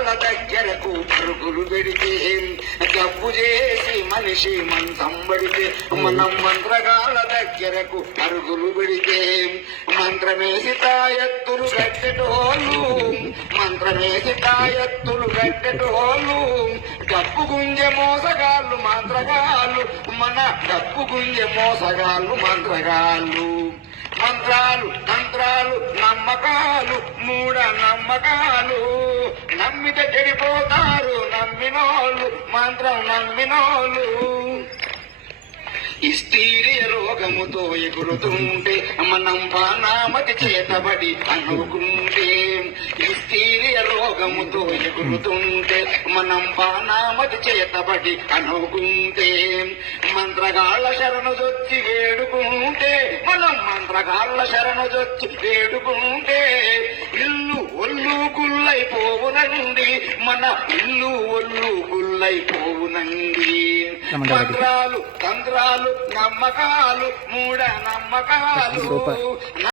మంత్రగాళ్ళ దగ్గరకు పరుగులు పెడితే జబ్బు చేసి మనిషి మంచం పడితే మనం మంత్రగాళ్ళ దగ్గరకు పరుగులు పెడితే మంత్రమేసి తాయెత్తులు గట్టెటోళ్ళు మంత్రమేసి తాయెత్తులు గట్టెటోళ్ళు డబ్బు గుంజె మోసగాళ్ళు మంత్రగాళ్ళు మన డబ్బు గుంజె మోసగాళ్ళు మంత్రగాళ్ళు మంత్రాలు తంత్రాలు నమ్మకాలు మూఢ నమ్మకాలు నమ్మితే చెడిపోతారు నమ్మినోళ్ళు మంత్రం నమ్మినోళ్ళు హిస్టీరియా రోగముతో ఎగురుతుంటే మనం పానామతి చేతబడి అనుకుంటే హిస్టీరియా రోగముతో ఎగురుతుంటే మనం పానామతి చేతబడి అనుకుంటే మంత్రగాళ్ళ శరణు జొచ్చి వేడుకుంటే మనం మంత్రగాళ్ళ శరణు జొచ్చి వేడుకుంటే ఇల్లు ఒళ్ళు గుల్లైపోవునండి మన ఇల్లు ఒళ్ళు గుల్లైపోవునండి మంత్రాలు తంత్రాలు నమ్మకాలు మూఢ నమ్మకాలు